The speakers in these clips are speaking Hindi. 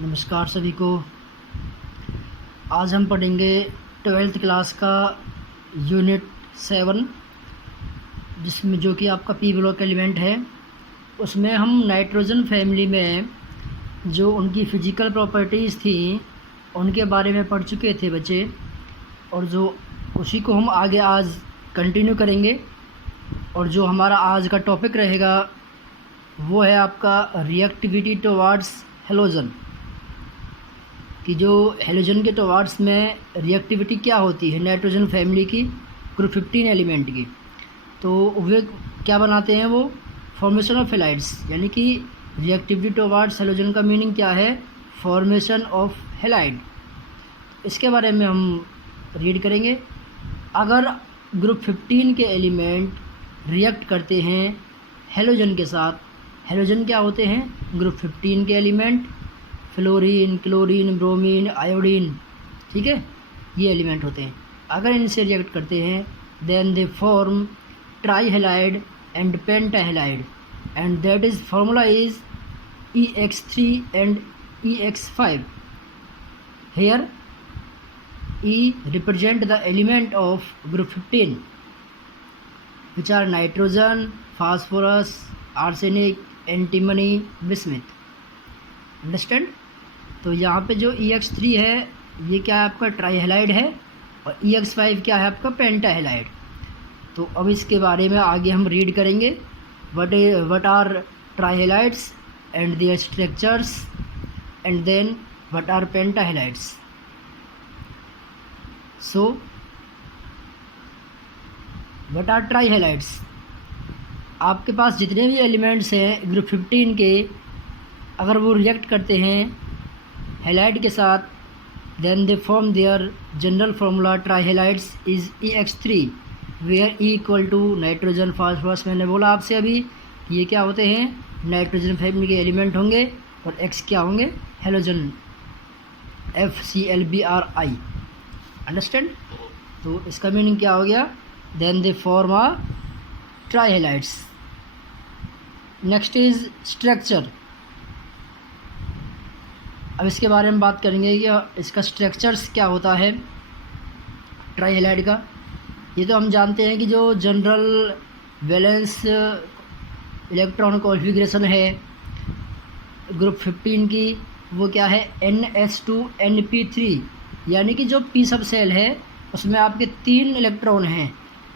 नमस्कार सभी को। आज हम पढ़ेंगे 12th क्लास का यूनिट 7, जिसमें जो कि आपका पी ब्लॉक एलिमेंट है। उसमें हम नाइट्रोजन फैमिली में जो उनकी फ़िज़िकल प्रॉपर्टीज़ थी उनके बारे में पढ़ चुके थे बच्चे, और जो उसी को हम आगे आज कंटिन्यू करेंगे। और जो हमारा आज का टॉपिक रहेगा वो है आपका रिएक्टिविटी टुवार्ड्स हेलोजन, कि जो हेलोजन के टुवार्ड्स में रिएक्टिविटी क्या होती है नाइट्रोजन फैमिली की ग्रुप 15 एलिमेंट की। तो वे क्या बनाते हैं, वो फॉर्मेशन ऑफ हेलाइड्स, यानी कि रिएक्टिविटी टुवार्ड्स हेलोजन का मीनिंग क्या है, फॉर्मेशन ऑफ हेलाइड। इसके बारे में हम रीड करेंगे। अगर ग्रुप 15 के एलिमेंट रिएक्ट करते हैं हेलोजन के साथ, हेलोजन क्या होते हैं, ग्रुप 15 के element, fluorine, chlorine, bromine, iodine, ठीक है, ये एलिमेंट होते हैं। अगर इनसे रिएक्ट करते हैं then they form trihalide and pentahalide, and that is formula is EX3 and EX5। Here E represent the element of group 15 which are nitrogen, phosphorus, arsenic, antimony, bismuth। Understand. तो यहाँ पे जो EX3 है ये क्या है, आपका ट्राईहेलाइड है, और EX5 क्या है, आपका पेंटाहेलाइड। तो अब इसके बारे में आगे हम रीड करेंगे। What are trihalides and their structures, and then what are pentahalides. So what are trihalides, आपके पास जितने भी एलिमेंट्स हैं ग्रुप 15 के, अगर वो रिएक्ट करते हैं हेलाइड के साथ, then they form their general formula trihalides is EX3 where E equal to nitrogen, phosphorus. मैंने बोला आपसे अभी ये क्या होते हैं, नाइट्रोजन फैमिली के एलिमेंट होंगे, और X क्या होंगे, हेलोजन, FClBrI। अंडरस्टैंड। तो इसका मीनिंग क्या हो गया, देन दे फॉर्म आ ट्राईहेलाइड्स। Next is structure. अब इसके बारे में बात करेंगे कि इसका स्ट्रक्चर्स क्या होता है ट्राईहेलाइड का। ये तो हम जानते हैं कि जो जनरल वैलेंस इलेक्ट्रॉन कॉन्फ़िगरेशन है ग्रुप 15 की, वो क्या है, NS2Np3, यानी कि जो P सब सेल है उसमें आपके 3 इलेक्ट्रॉन हैं।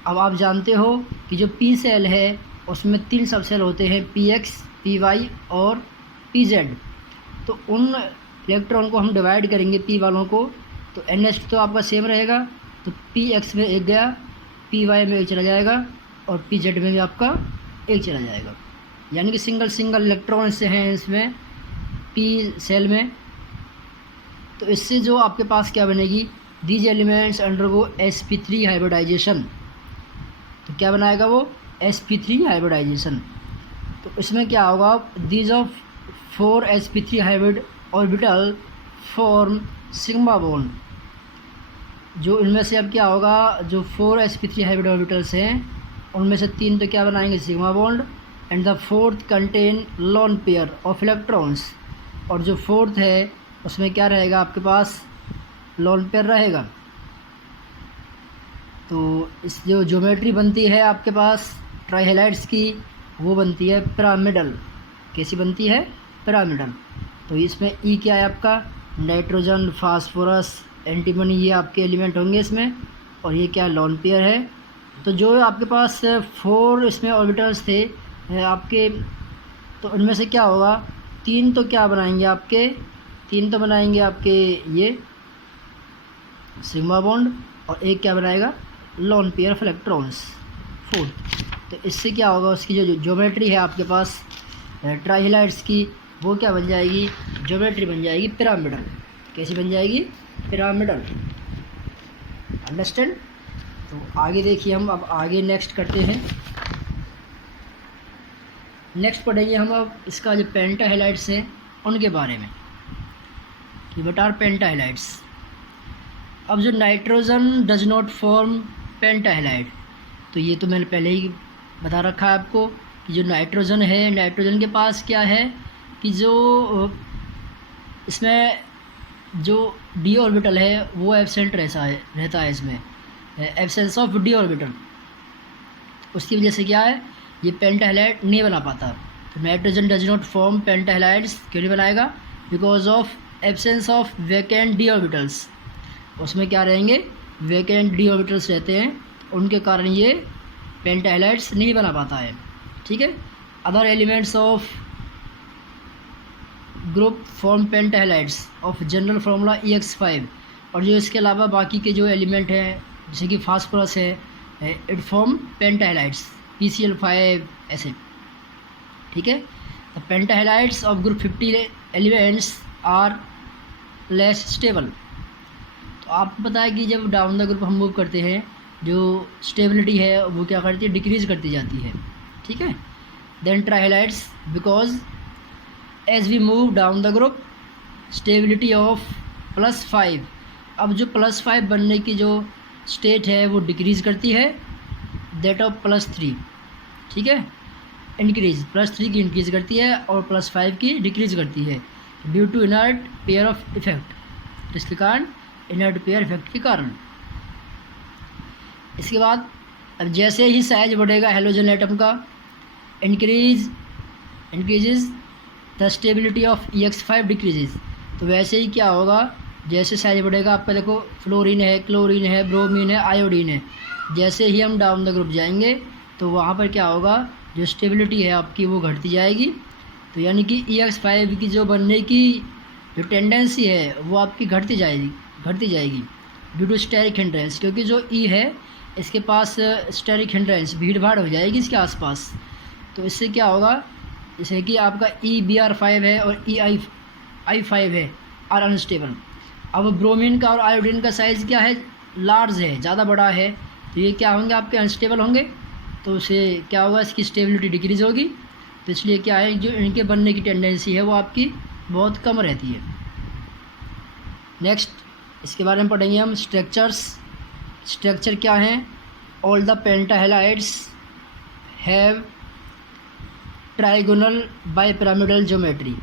अब आप जानते हो कि जो P सेल है उसमें 3 सब सेल होते हैं, PX, PY और PZ। तो उन इलेक्ट्रॉन को हम डिवाइड करेंगे P वालों को, तो NS तो आपका सेम रहेगा, तो PX में एक गया, PY में एक चला जाएगा, और PZ में भी आपका एक चला जाएगा, यानी कि सिंगल इलेक्ट्रॉन से हैं इसमें P सेल में। तो इससे जो आपके पास क्या बनेगी, these elements undergo sp3 hybridisation. तो क्या बनाएगा वो, sp3 हाइब्रिडाइजेशन। तो इसमें क्या होगा, these of 4 sp3 hybrid orbital form sigma bond. जो इनमें से अब क्या होगा, जो 4 sp3 हाइब्रिड ऑर्बिटल्स हैं उनमें से 3 तो क्या बनाएंगे, sigma bond, and the 4th contain lone pair of electrons. और जो 4th है उसमें क्या रहेगा, आपके पास लोन पेयर रहेगा। तो इस जो ज्योमेट्री बनती है आपके पास ट्राईहेलाइड्स की, वो बनती है पिरामिडल। कैसी बनती है, पिरामिडल। तो इसमें E क्या है, आपका नाइट्रोजन, फास्फोरस, एंटीमनी, ये आपके एलिमेंट होंगे इसमें, और ये क्या लोन पेयर है। तो जो आपके पास 4 इसमें ऑर्बिटल्स थे आपके, तो उनमें से क्या होगा, 3 तो क्या बनाएंगे आपके, 3 तो बनाएंगे आपके ये सिग्मा बॉन्ड, और एक क्या बनाएगा, लोन पेयर ऑफ इलेक्ट्रॉन्स 4। तो इससे क्या होगा, उसकी जो ज्योमेट्री है आपके पास ट्राईहेलाइड्स की, वो क्या बन जाएगी, ज्योमेट्री बन जाएगी पिरामिडल। कैसी बन जाएगी, पिरामिडल। अंडरस्टैंड। तो आगे देखिए, हम अब आगे नेक्स्ट करते हैं। नेक्स्ट पढ़ेंगे हम अब इसका जो पेंटाहेलाइड्स हैं उनके बारे में, कि वट आर पेंटाहेलाइड्स। अब जो nitrogen does not form pentahalide, तो ये तो मैंने पहले ही बता रखा है आपको कि जो नाइट्रोजन है, नाइट्रोजन के पास क्या है कि जो इसमें जो डी ऑर्बिटल है वो एब्सेंट रहता है इसमें, एब्सेंस ऑफ डी ऑर्बिटल। उसकी वजह से क्या है, ये पेंटा नहीं बना पाता। तो नाइट्रोजन डज नॉट फॉर्म पेंटाहेलाइड्स, क्यों नहीं बनाएगा, because of absence of vacant D orbitals. उसमें क्या रहेंगे, वैकेंट डी ऑर्बिटल्स रहते हैं, उनके कारण ये पेंटाहेलाइड्स नहीं बना पाता है। ठीक है। Other elements of group form pentahalides of general formula EX5। और जो इसके अलावा बाकी के जो एलिमेंट हैं जैसे कि फास्फोरस है, इट फॉर्म पेंटाहेलाइड्स PCl5 ऐसे। ठीक है। The pentahalides of group 50 elements are less stable. तो आपको पता है कि जब डाउन द ग्रुप हम मूव करते हैं, जो स्टेबिलिटी है वो क्या करती है, डिक्रीज़ करती जाती है। ठीक है। Then trihalides, because as we move down the group stability of +5, अब जो +5 बनने की जो स्टेट है वो डिक्रीज़ करती है, दैट ऑफ +3। ठीक है। इंक्रीज, +3 की इंक्रीज़ करती है और +5 की डिक्रीज़ करती है, due to inert pair of effect, इसके कारण इनर्ट पेयर इफेक्ट के कारण। इसके बाद अब जैसे ही साइज बढ़ेगा हेलोजन एटम का, increases the stability of EX5 decreases. तो वैसे ही क्या होगा, जैसे साइज बढ़ेगा, आपका देखो फ्लोरीन है, क्लोरीन है, ब्रोमीन है, आयोडीन है, जैसे ही हम डाउन द ग्रुप जाएंगे तो वहाँ पर क्या होगा, जो स्टेबिलिटी है आपकी वो घटती जाएगी। तो यानी कि EX5 की जो बनने की जो टेंडेंसी है वो आपकी घटती जाएगी ड्यू टू स्टेरिक हिंड्रेंस, क्योंकि जो E है इसके पास स्टेरिक हिंड्रेंस, भीड़ भाड़ हो जाएगी इसके आसपास। तो इससे क्या होगा, जैसे कि आपका EBr5 है और EI5 है, आर अनस्टेबल। अब ब्रोमीन का और आयोडीन का साइज़ क्या है, लार्ज है, ज़्यादा बड़ा है, तो ये क्या होंगे, आपके अनस्टेबल होंगे। तो उससे क्या होगा, इसकी स्टेबिलिटी डिक्रीज़ होगी। तो इसलिए क्या है, जो इनके बनने की टेंडेंसी है वो आपकी बहुत कम रहती है। नेक्स्ट इसके बारे में पढ़ेंगे हम स्ट्रक्चर्स। स्ट्रक्चर क्या हैं, all the pentahalides have trigonal bipyramidal geometry.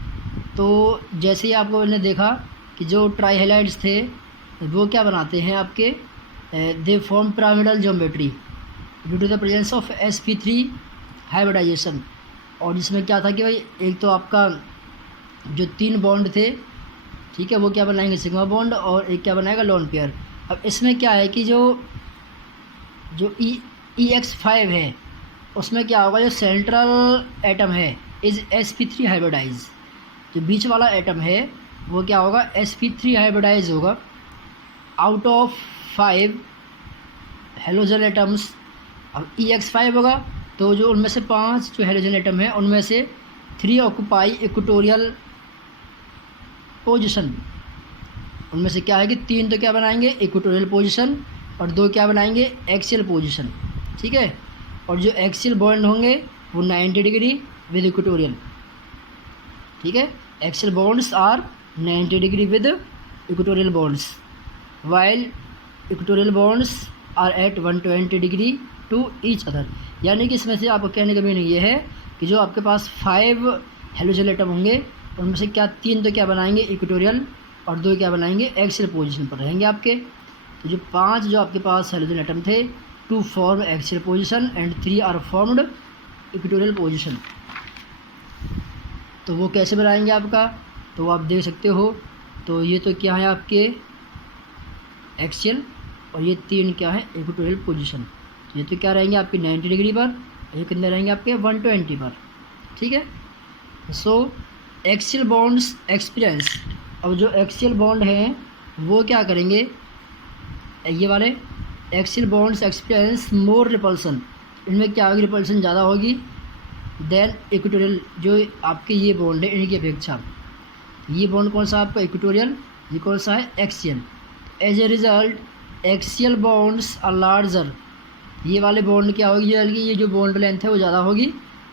तो जैसे ही आपको मैंने देखा कि जो ट्राइहेलाइड्स थे वो क्या बनाते हैं आपके, they form pyramidal geometry due to the presence of sp3 hybridisation. और जिसमें क्या था कि भाई एक तो आपका जो 3 बॉन्ड थे, ठीक है, वो क्या बनाएंगे, सिग्मा बॉन्ड, और एक क्या बनाएगा, लोन पेयर। अब इसमें क्या है कि जो EX5 है उसमें क्या होगा, जो सेंट्रल एटम है इज sp3 हाइब्रिडाइज, जो बीच वाला एटम है वो क्या होगा, sp3 हाइब्रिडाइज होगा आउट ऑफ 5 हेलोजन एटम्स। अब EX5 होगा तो जो उनमें से 5 जो हेलोजन एटम है उनमें से 3 ऑक्यूपाई इक्वेटोरियल पोजीशन। उनमें से क्या है कि 3 तो क्या बनाएंगे, इक्वेटोरियल पोजीशन, और 2 क्या बनाएंगे, एक्सियल पोजीशन। ठीक है। और जो एक्सियल बॉन्ड होंगे वो 90 डिग्री विद इक्वेटोरियल। ठीक है। Axial bonds are 90 degree with equatorial bonds, while equatorial bonds are at 120 degree to each other. यानी कि इसमें से आपको कहने का मीनिंग ये है कि जो आपके पास 5 हेलोजन एटम होंगे उनमें से क्या 3 तो क्या बनाएंगे, इक्वेटोरियल, और 2 क्या बनाएंगे, एक्सियल पोजीशन पर रहेंगे आपके। तो जो 5 जो आपके पास हेलोजन एटम थे, 2 form axial position and 3 are formed equatorial position. तो वो कैसे बनाएंगे आपका, तो आप देख सकते हो। तो ये तो क्या है आपके एक्सियल, और ये 3 क्या है, इक्वेटोरियल पोजीशन। ये तो क्या रहेंगे आपके 90 डिग्री पर, ये कितने रहेंगे आपके 120 पर। ठीक है। सो एक्सियल बॉन्ड्स एक्सपीरियंस, अब जो एक्सियल बॉन्ड हैं वो क्या करेंगे, ये वाले axial bonds experience more repulsion, इनमें क्या होगी, रिपल्सन ज़्यादा होगी देन इक्वेटोरियल, जो आपके ये बॉन्ड है इनकी अपेक्षा। ये बॉन्ड कौन सा आपका, इक्वेटोरियल, ये कौन सा है, axial. As a result axial bonds are larger, ये वाले बॉन्ड क्या होगी, ये जो बॉन्ड लेंथ है वो ज़्यादा होगी,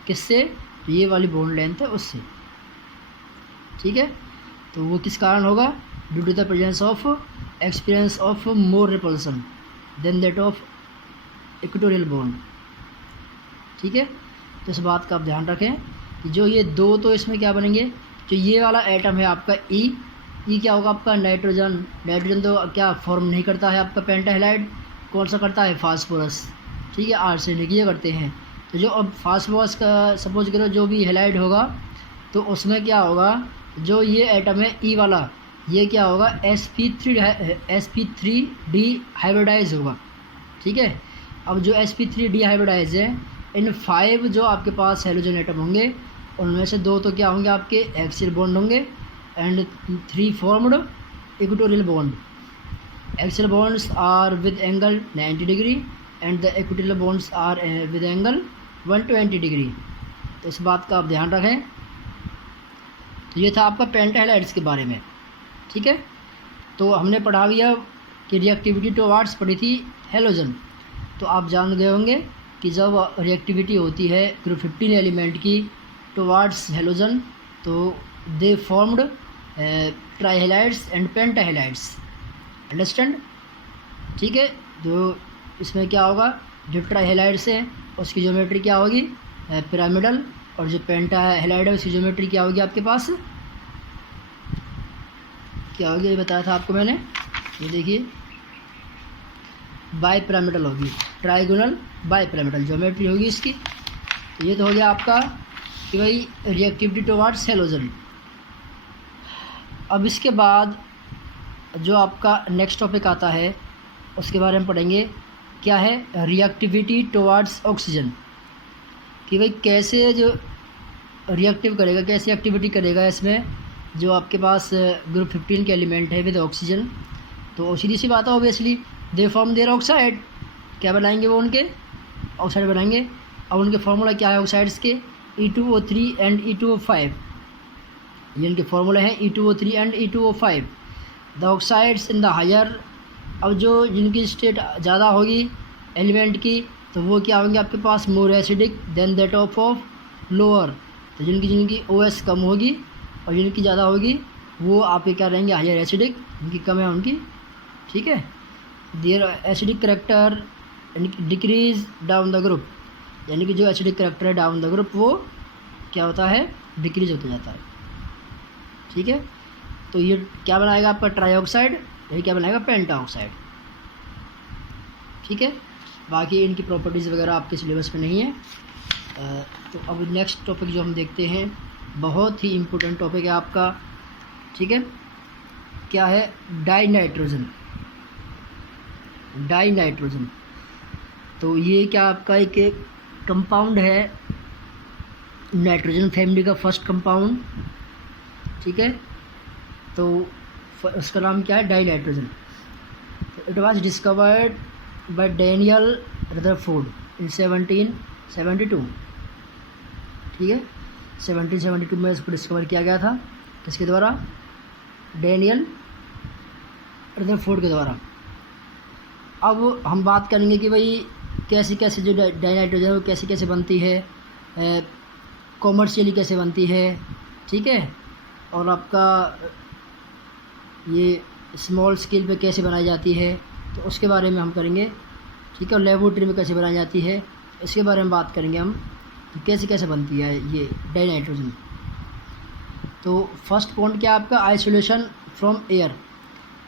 किससे, ये वाली बॉन्ड लेंथ है उससे। ठीक है। तो वो किस कारण होगा, due to the presence of experience of more repulsion than that of equatorial bond. ठीक है। तो इस बात का आप ध्यान रखें कि जो ये 2 तो इसमें क्या बनेंगे, जो ये वाला एटम है आपका E, ये क्या होगा आपका नाइट्रोजन। नाइट्रोजन तो क्या फॉर्म नहीं करता है आपका पेंटाहेलाइड, कौन सा करता है, फास्फोरस, ठीक है, आर्सेनिक, ये करते हैं। तो जो अब फास्फोरस का सपोज करो जो भी हेलाइड होगा तो उसमें क्या होगा, जो ये एटम है ई वाला, ये क्या होगा sp3 डिहाइब्रिडाइज होगा, ठीक है। अब जो sp3 डिहाइब्रिडाइज है, इन 5 जो आपके पास हेलोजन एटम होंगे उनमें से 2 तो क्या होंगे आपके एक्सियल बॉन्ड होंगे and 3 formed equatorial bond. Axial bonds are with angle 90 degree and the equatorial bonds are with angle 120 degree. तो इस बात का आप ध्यान रखें। तो ये था आपका पेंटाहेलाइड्स के बारे में, ठीक है। तो हमने पढ़ा दिया कि रिएक्टिविटी टुवार्ड्स पढ़ी थी हेलोजन। तो आप जान गए होंगे कि जब रिएक्टिविटी होती है ग्रुप 15 एलिमेंट की टुवार्ड्स हेलोजन तो दे फॉर्म्ड ट्राइहेलाइड्स एंड पेंटाहेलाइड्स, अंडरस्टैंड, ठीक है। तो इसमें क्या होगा, जो ट्राइहेलाइड्स है उसकी ज्योमेट्री क्या होगी, पिरामिडल, और जो पेंटाहेलाइड है उसकी ज्योमेट्री क्या होगी आपके पास, क्या होगी, ये बताया था आपको मैंने, ये देखिए बाई पिरामिडल होगी, ट्राइगोनल बाई पिरामिडल ज्योमेट्री होगी इसकी। तो ये तो हो गया आपका कि भाई रिएक्टिविटी टुवार्ड्स हेलोजन। अब इसके बाद जो आपका नेक्स्ट टॉपिक आता है उसके बारे में पढ़ेंगे, क्या है रिएक्टिविटी टुवार्ड्स ऑक्सीजन, कि भाई कैसे जो रिएक्टिव करेगा, कैसे एक्टिविटी करेगा इसमें जो आपके पास ग्रुप 15 के एलिमेंट है विद ऑक्सीजन। तो सीधी सी बात है, obviously they form their oxide, क्या बनाएंगे वो, उनके ऑक्साइड बनाएंगे। अब उनके फार्मूला क्या है ऑक्साइड्स के, E2O3 एंड E2O5, ये इनके फार्मूला हैं E2O3 and E2O5। The oxides in the higher, अब जो जिनकी स्टेट ज़्यादा होगी एलिमेंट की तो वो क्या होंगे आपके पास, more acidic than that of lower. तो जिनकी OS कम होगी और जिनकी ज़्यादा होगी वो आपके क्या रहेंगे, हायर एसिडिक, जिनकी कम है उनकी, ठीक है। Their acidic character decrease down the group, यानी कि जो एसिडिक करेक्टर है डाउन द ग्रुप वो क्या होता है, डिक्रीज होता जाता है, ठीक है। तो ये क्या बनाएगा आपका ट्राईऑक्साइड, यही क्या बनाएगा पेंटाऑक्साइड, ठीक है। बाकी इनकी प्रॉपर्टीज़ वगैरह आपके सिलेबस में नहीं है। तो अब नेक्स्ट टॉपिक जो हम देखते हैं बहुत ही इम्पोर्टेंट टॉपिक है आपका, ठीक है, क्या है डाइनाइट्रोजन। डाइनाइट्रोजन तो ये क्या आपका एक कंपाउंड है नाइट्रोजन फैमिली का फर्स्ट कंपाउंड, ठीक है। तो उसका नाम क्या है, dinitrogen. It was discovered by Daniel Rutherford in 1772, ठीक है, 1772 में इसको डिस्कवर किया गया था, किसके द्वारा, डैनियल रदरफोर्ड के द्वारा। अब हम बात करेंगे कि भाई कैसे कैसे जो डाइनाइट्रोजन है वो कैसे कैसे बनती है, कॉमर्शियली कैसे बनती है, ठीक है, और आपका ये स्मॉल स्केल पे कैसे बनाई जाती है तो उसके बारे में हम करेंगे, ठीक है, और लेबोरेटरी में कैसे बनाई जाती है इसके बारे में बात करेंगे हम, तो कैसे कैसे बनती है ये डाइनाइट्रोजन। तो फर्स्ट पॉइंट क्या आपका, आइसोलेशन फ्रॉम एयर,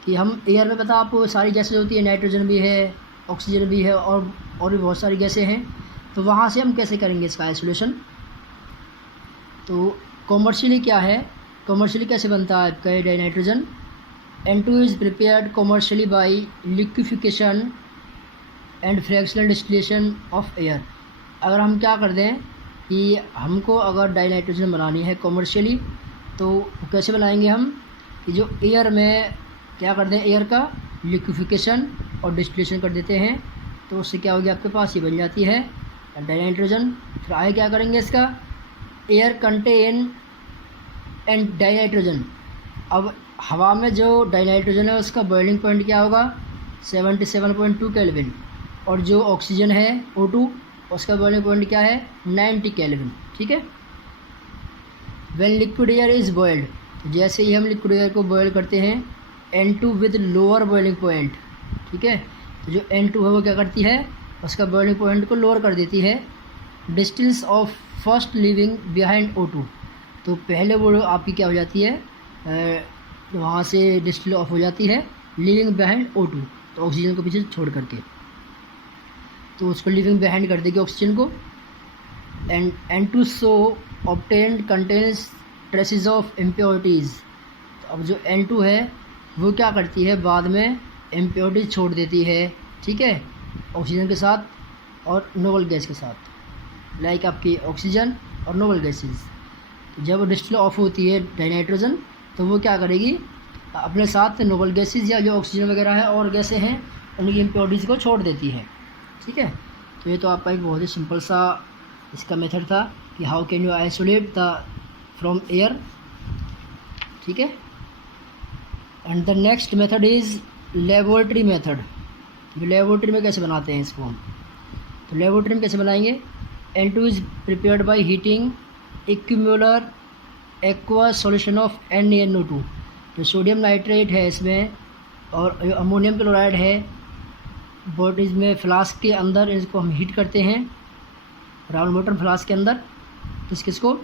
कि हम एयर में पता आपको सारी गैसेज होती है, नाइट्रोजन भी है, ऑक्सीजन भी है और भी बहुत सारी गैसें हैं, तो वहाँ से हम कैसे करेंगे इसका आइसोलेशन। तो कॉमर्शियली क्या है, कॉमर्शियली कैसे बनता है आपका dinitrogen, N2 is prepared commercially by liquefaction and fractional distillation of air. अगर हम क्या कर दें कि हमको अगर डाइनाइट्रोजन बनानी है कॉमर्शियली तो कैसे बनाएंगे हम, कि जो एयर में क्या कर दें, एयर का लिक्विफिकेशन और डिस्टिलेशन कर देते हैं, तो उससे क्या होगी आपके पास, ये बन जाती है डाइनाइट्रोजन। फिर आगे क्या करेंगे इसका, एयर कंटेन एंड डाइनाइट्रोजन। अब हवा में जो डाइनाइट्रोजन है उसका बॉइलिंग पॉइंट क्या होगा, 77.2 केल्विन, और जो ऑक्सीजन है O2 उसका बॉइलिंग पॉइंट क्या है, 90 केल्विन, ठीक है। When liquid air is boiled, जैसे ही हम लिक्विड एयर को बॉयल करते हैं, N2 with lower boiling point, ठीक है, तो जो N2 है वो क्या करती है, उसका बॉइलिंग पॉइंट को लोअर कर देती है, distance of first living behind O2, तो पहले वो आपकी क्या हो जाती है, तो वहाँ से डिस्टिल ऑफ हो जाती है, लिविंग बिहाइंड O2, तो ऑक्सीजन को पीछे छोड़ करके, तो उसको लिविंग बिहाइंड कर देगी ऑक्सीजन को। And N2SO obtained contains traces of impurities. तो अब जो N2 है वो क्या करती है, बाद में इम्प्योरिटीज छोड़ देती है, ठीक है, ऑक्सीजन के साथ और नोबल गैस के साथ, लाइक आपकी ऑक्सीजन और नोबल गैसेस। तो जब डिस्टिल ऑफ होती है डाइनाइट्रोजन, तो वो क्या करेगी, अपने साथ नोबल गैसेस या जो ऑक्सीजन वगैरह है और गैसें हैं उनकी इम्प्योरिटीज़ को छोड़ देती है, ठीक है। तो ये तो आपका एक बहुत ही सिंपल सा इसका मेथड था कि how can you isolate the from air, ठीक है। And the next method is laboratory method. Laboratory में कैसे बनाते हैं इसको हम, तो लेबोरेटरी में कैसे बनाएंगे, N2 is prepared by heating equimolar aqueous solution of NaNO2। जो सोडियम नाइट्रेट है इसमें और जो अमोनियम क्लोराइड है बॉटल्स में फ्लास्क के अंदर, इसको हम हीट करते हैं राउंड बॉटम फ्लास्क के अंदर। तो किसको,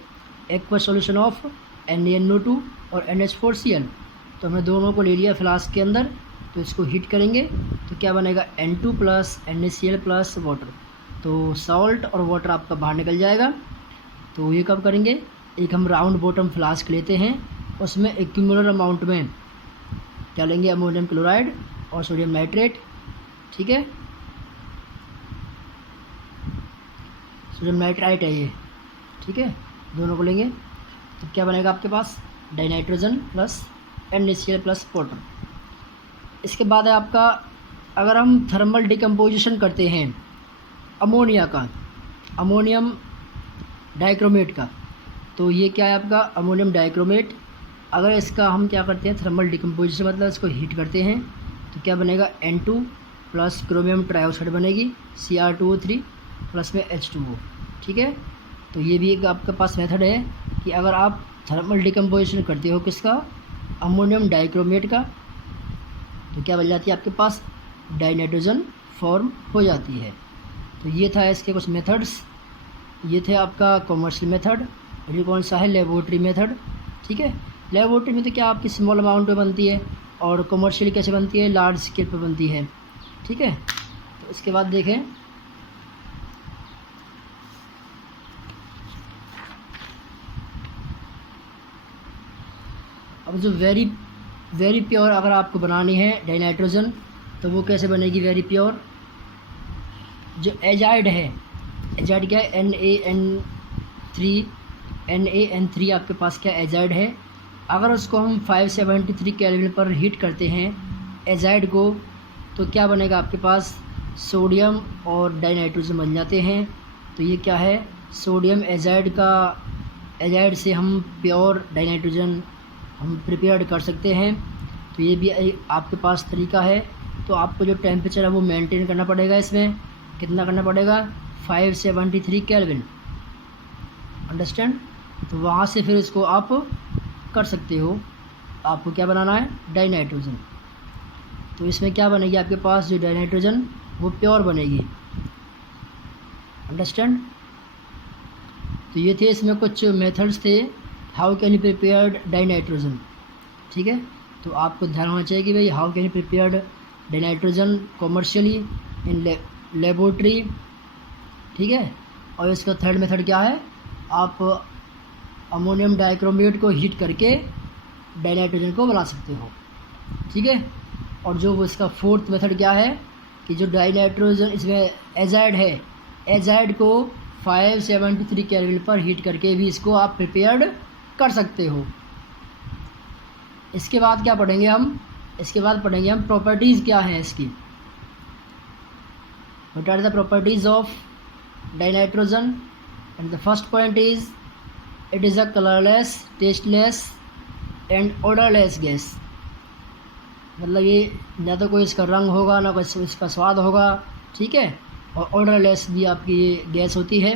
एक्वा सॉल्यूशन ऑफ NaNO2 और NH4Cl। तो हमने दोनों को ले लिया फ्लास्क के अंदर, तो इसको हीट करेंगे तो क्या बनेगा, N2 plus NaCl plus water. तो सॉल्ट और वाटर आपका बाहर निकल जाएगा। तो ये कब करेंगे, एक हम राउंड बॉटम फ्लास्क लेते हैं, उसमें एक्यूमुलर अमाउंट में क्या लेंगे, अमोनियम क्लोराइड और सोडियम नाइट्रेट, ठीक है, सोडियम नाइट्राइट है ये, ठीक है, दोनों को लेंगे। तो क्या बनेगा आपके पास, dinitrogen plus NaCl plus water. इसके बाद है आपका, अगर हम थर्मल डिकम्पोजिशन करते हैं अमोनिया का, अमोनियम डाइक्रोमेट का, तो ये क्या है आपका अमोनियम डाइक्रोमेट। अगर इसका हम क्या करते हैं, थर्मल डिकम्पोजिशन मतलब इसको हीट करते हैं, तो क्या बनेगा, N2 प्लस क्रोमियम ट्राइऑक्साइड बनेगी, Cr2O3 प्लस में H2O, ठीक है। तो ये भी एक आपके पास मेथड है कि अगर आप थर्मल डिकम्पोजिशन करते हो किसका, अमोनियम डाइक्रोमेट का, तो क्या बन जाती है आपके पास, डाइनाइट्रोजन फॉर्म हो जाती है। तो ये था इसके कुछ मेथड्स, ये थे आपका कॉमर्शियल मेथड। और ये कौन सा है, लेबोरेटरी मेथड, ठीक है। लेबोरेटरी में तो क्या आपकी स्मॉल अमाउंट में बनती है, और कॉमर्शियल कैसे बनती है, लार्ज स्केल पर बनती है, ठीक है। तो इसके बाद देखें, अब जो वेरी प्योर अगर आपको बनानी है डाइनाइट्रोजन, तो वो कैसे बनेगी वेरी प्योर। जो एजाइड है, एजाइड क्या है, NaN3 आपके पास क्या एजाइड है। अगर उसको हम 573 केल्विन पर हीट करते हैं एजाइड को, तो क्या बनेगा आपके पास, सोडियम और डाइनाइट्रोजन बन जाते हैं। तो ये क्या है, सोडियम एजाइड का, एजाइड से हम प्योर डाइनाइट्रोजन हम प्रिपेयर कर सकते हैं। तो ये भी आपके पास तरीका है। तो आपको जो टेम्परेचर है वो मेंटेन करना पड़ेगा, इसमें कितना करना पड़ेगा, 573 केल्विन, अंडरस्टैंड। तो वहाँ से फिर इसको आप कर सकते हो। आपको क्या बनाना है, डाइनाइट्रोजन। तो इसमें क्या बनेगी आपके पास, जो डाइनाइट्रोजन वो प्योर बनेगी, अंडरस्टैंड। तो ये थे इसमें कुछ मेथड्स थे, how can you prepared dinitrogen, ठीक है। तो आपको ध्यान होना चाहिए कि भाई how can you prepared dinitrogen commercially in laboratory, ठीक है। और इसका थर्ड मेथड क्या है, आप अमोनियम डाइक्रोमेट को हीट करके डाइनाइट्रोजन को बना सकते हो, ठीक है। और जो वो इसका फोर्थ मेथड क्या है कि जो डाइनाइट्रोजन इसमें एजाइड है, एजाइड को 573 केल्विन पर हीट करके भी इसको आप प्रिपेयर्ड कर सकते हो। इसके बाद क्या पढ़ेंगे हम, इसके बाद पढ़ेंगे हम प्रॉपर्टीज़ क्या हैं इसकी। What are the properties of dinitrogen. And the first point is it is a colourless, tasteless and odourless gas. मतलब ये ना तो कोई इसका रंग होगा, ना कोई इसका स्वाद होगा, ठीक है। और ऑडरलेस भी आपकी ये गैस होती है।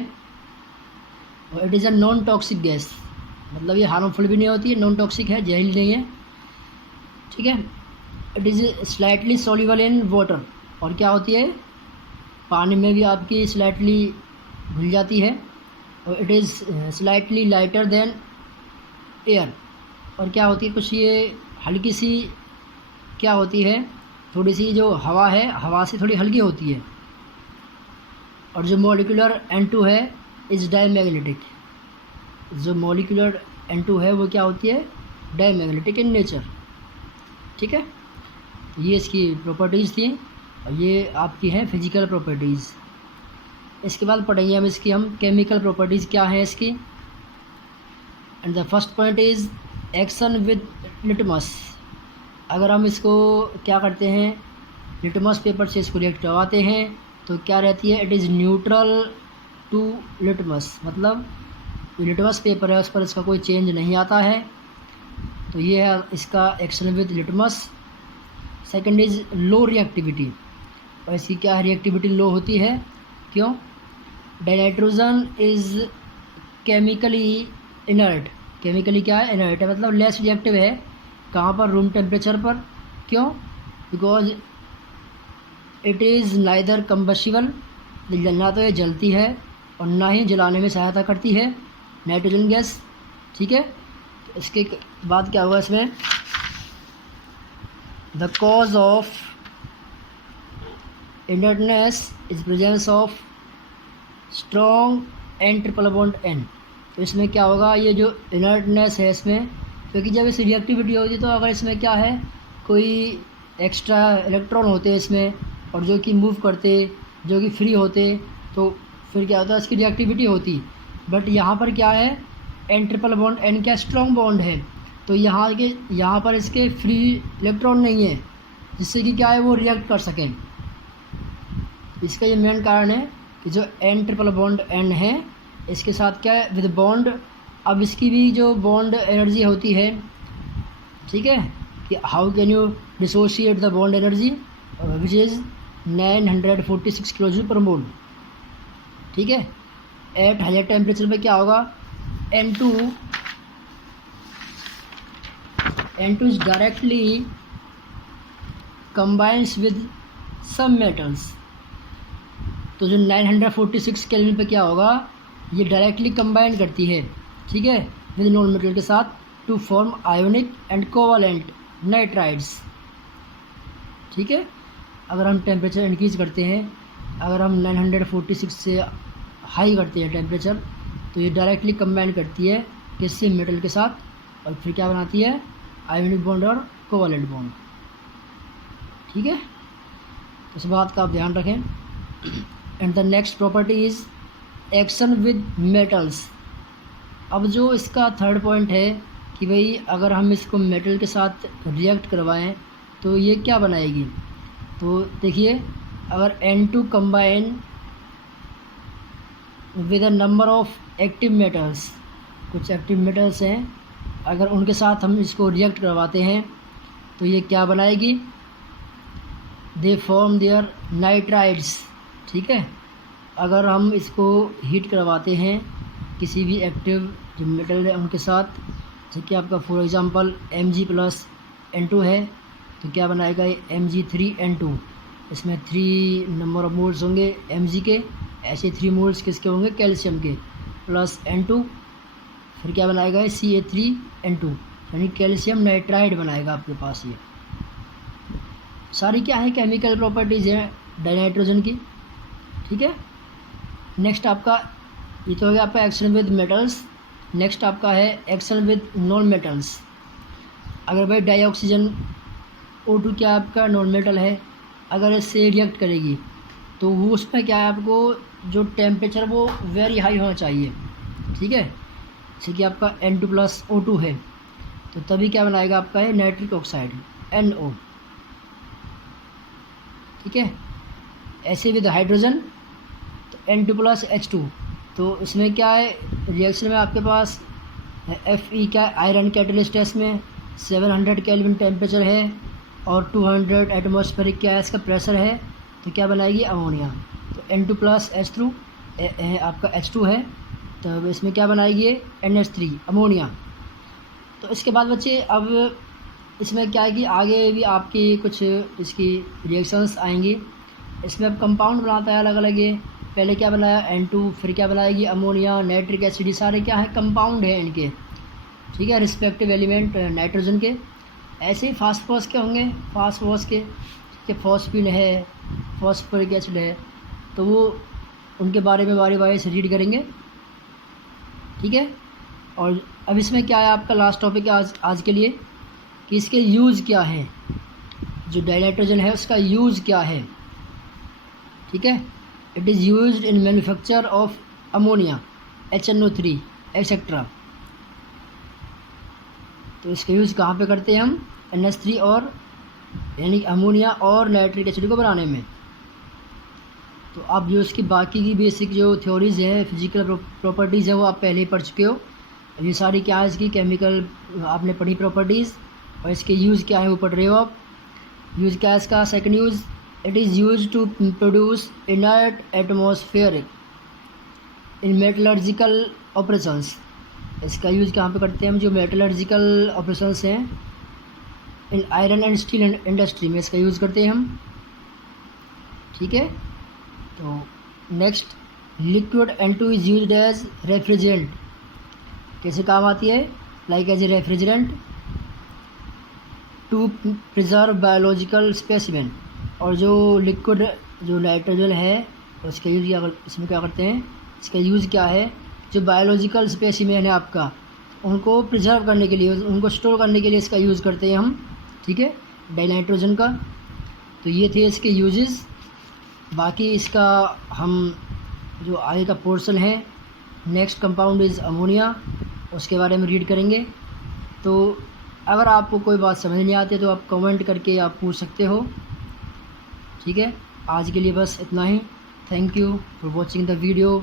और it is a non toxic gas, मतलब ये हार्मफुल भी नहीं होती है, नॉन टॉक्सिक है, जहरीली नहीं है, ठीक है। It is slightly soluble in water, और क्या होती है, पानी में भी आपकी स्लाइटली घुल जाती है। और it is slightly lighter than air, और क्या होती है, कुछ ये हल्की सी क्या होती है, थोड़ी सी जो हवा है, हवा से थोड़ी हल्की होती है। और जो मॉलिक्यूलर N2 है इज़ डायमैग्नेटिक। जो मॉलिक्यूलर N2 है वो क्या होती है, डायमैग्नेटिक इन नेचर। ठीक है, ये इसकी प्रॉपर्टीज़ थी और ये आपकी हैं फिजिकल प्रॉपर्टीज़। इसके बाद पढ़ेंगे हम केमिकल प्रॉपर्टीज़ क्या हैं इसकी। And the first point is action with litmus. अगर हम इसको क्या करते हैं, लिटमस पेपर से इसको रिएक्ट करवाते हैं तो क्या रहती है, it is neutral to litmus. मतलब लिटमस पेपर है उस पर इसका कोई चेंज नहीं आता है। तो ये है इसका action with litmus. Second is low reactivity. और इसकी क्या है, रिएक्टिविटी लो होती है, क्यों, dinitrogen is chemically inert. Chemically क्या है, इनर्ट है, मतलब लेस रिएक्टिव है। कहाँ पर, रूम टेम्परेचर पर। क्यों, because it is neither combustible, ना तो ये जलती है और ना ही जलाने में सहायता करती है, नाइट्रोजन गैस। ठीक है, तो इसके बाद क्या हुआ इसमें, the cause of inertness is presence of strong N triple bond N। तो इसमें क्या होगा, ये जो इनर्टनेस है इसमें, क्योंकि जब इस रिएक्टिविटी होती है तो अगर इसमें क्या है, कोई एक्स्ट्रा इलेक्ट्रॉन होते हैं इसमें और जो कि मूव करते, जो कि फ्री होते, तो फिर क्या होता है, इसकी रिएक्टिविटी होती। बट यहाँ पर क्या है, N ट्रिपल बॉन्ड N क्या स्ट्रॉन्ग बॉन्ड है, तो यहाँ पर इसके फ्री इलेक्ट्रॉन नहीं है, जिससे कि क्या है वो रिएक्ट कर सकें। इसका ये मेन कारण है कि जो N ट्रिपल बॉन्ड N है इसके साथ क्या है, विद बॉन्ड। अब इसकी भी जो बॉन्ड एनर्जी होती है, ठीक है, कि how can you dissociate the bond energy, which is 946 kilo पर मोल। ठीक है, एट हायर टेम्परेचर पे क्या होगा, N2 is directly combines with some metals। तो जो 946 केल्विन पे क्या होगा, ये डायरेक्टली कंबाइन करती है, ठीक है, विद नॉन मेटल के साथ, to form ionic and covalent nitrides. ठीक है, अगर हम टेम्परेचर इंक्रीज करते हैं, अगर हम 946 से हाई करते हैं टेम्परेचर, तो ये डायरेक्टली कंबाइन करती है किससे, मेटल के साथ, और फिर क्या बनाती है, आयोनिक बॉन्ड और कोवालेंट बॉन्ड। ठीक है, इस बात का आप ध्यान रखें। And the next property is action with metals. अब जो इसका थर्ड पॉइंट है कि भाई अगर हम इसको मेटल के साथ रिएक्ट करवाएं तो ये क्या बनाएगी। तो देखिए, अगर N2 combine with a number of active metals, कुछ एक्टिव मेटल्स हैं, अगर उनके साथ हम इसको रिएक्ट करवाते हैं तो ये क्या बनाएगी, दे फॉर्म देयर नाइट्राइड्स। ठीक है, अगर हम इसको हीट करवाते हैं किसी भी एक्टिव जो मेटल है उनके साथ, जैसे कि आपका फॉर एग्जांपल Mg+N2 है, तो क्या बनाएगा ये Mg3N2। इसमें 3 नंबर ऑफ मोल्स होंगे Mg के, ऐसे 3 मोल्स किसके होंगे, कैल्शियम के, प्लस N2, फिर क्या बनाएगा ये Ca3N2, यानी कैल्शियम नाइट्राइड बनाएगा आपके पास। ये सारी क्या है, केमिकल प्रॉपर्टीज़ हैं डाइनाइट्रोजन की। ठीक है, नेक्स्ट आपका ये तो हो गया आपका एक्शन विद मेटल्स। नेक्स्ट आपका है एक्शन विद नॉन मेटल्स। अगर भाई डाइऑक्सीजन O2 क्या आपका नॉन मेटल है, अगर इससे रिएक्ट करेगी तो वो उसमें क्या है, आपको जो टेम्परेचर वो वेरी हाई होना चाहिए। ठीक है, जैसे कि आपका N2+O2 है, तो तभी क्या बनाएगा आपका है नाइट्रिक ऑक्साइड NO। ठीक है, ऐसे विद हाइड्रोजन तो N2+H2, तो इसमें क्या है, रिएक्शन में आपके पास Fe क्या आयरन कैटलिस्ट है, इसमें 700 केल्विन टेम्परेचर है और 200 एटमॉस्फेरिक क्या है इसका प्रेशर है, तो क्या बनाएगी अमोनिया। तो N2+H2 आपका H2 है, तो इसमें क्या बनाएगी NH3 अमोनिया। तो इसके बाद बच्चे अब इसमें क्या है कि आगे भी आपकी कुछ इसकी रिएक्शंस आएंगी। इसमें अब कंपाउंड बनाता है अलग अलग, ये पहले क्या बनाया N2, फिर क्या बनाएगी अमोनिया, नाइट्रिक एसिड, सारे क्या है कंपाउंड है इनके। ठीक है, रिस्पेक्टिव एलिमेंट नाइट्रोजन के। ऐसे ही फास्फोरस के होंगे, फास्फोरस के फॉस्फिन है, फॉस्फोरिक एसिड है, तो वो उनके बारे में बारी बारी से रीड करेंगे, ठीक है। और अब इसमें क्या है, आपका लास्ट टॉपिक है आज के लिए कि इसके यूज़ क्या है, जो डाइनाइट्रोजन है उसका यूज़ क्या है, ठीक है। It is used in manufacture of ammonia, HNO3 etcetera. तो इसका यूज़ कहाँ पे करते हैं हम, NH3 और यानी अमोनिया और नाइट्रिक एसिड को बनाने में। तो आप जो इसकी बाकी की बेसिक जो थ्योरीज़ हैं, फिजिकल प्रॉपर्टीज़ हैं, वो आप पहले ही पढ़ चुके हो। ये सारी क्या है, इसकी केमिकल आपने पढ़ी प्रॉपर्टीज़, और इसके यूज़ क्या है वो पढ़ रहे हो आप। यूज़ क्या है इसका, second use, it is use to produce inert atmosphere in metallurgical operations. इसका यूज़ कहाँ पे करते हैं हम, जो मेटलर्जिकल ऑपरेशंस हैं in iron and steel industry में इसका यूज़ करते हैं हम, ठीक है। तो next, liquid N2 is used as refrigerant. कैसे काम आती है, like as a refrigerant to preserve biological specimen. और जो लिक्विड जो नाइट्रोजन है उसका यूज़ इसमें क्या करते हैं, इसका यूज़ क्या है, जो बायोलॉजिकल स्पेसिमेन है आपका, उनको प्रिजर्व करने के लिए, उनको स्टोर करने के लिए इसका यूज़ करते हैं हम, ठीक है, डाइनाइट्रोजन का। तो ये थे इसके यूजेस। बाकी इसका हम जो आगे का पोर्शन है, नेक्स्ट कंपाउंड इज़ अमोनिया, उसके बारे में रीड करेंगे। तो अगर आपको कोई बात समझ नहीं आती तो आप कमेंट करके आप पूछ सकते हो, ठीक है। आज के लिए बस इतना ही। Thank you for watching the video.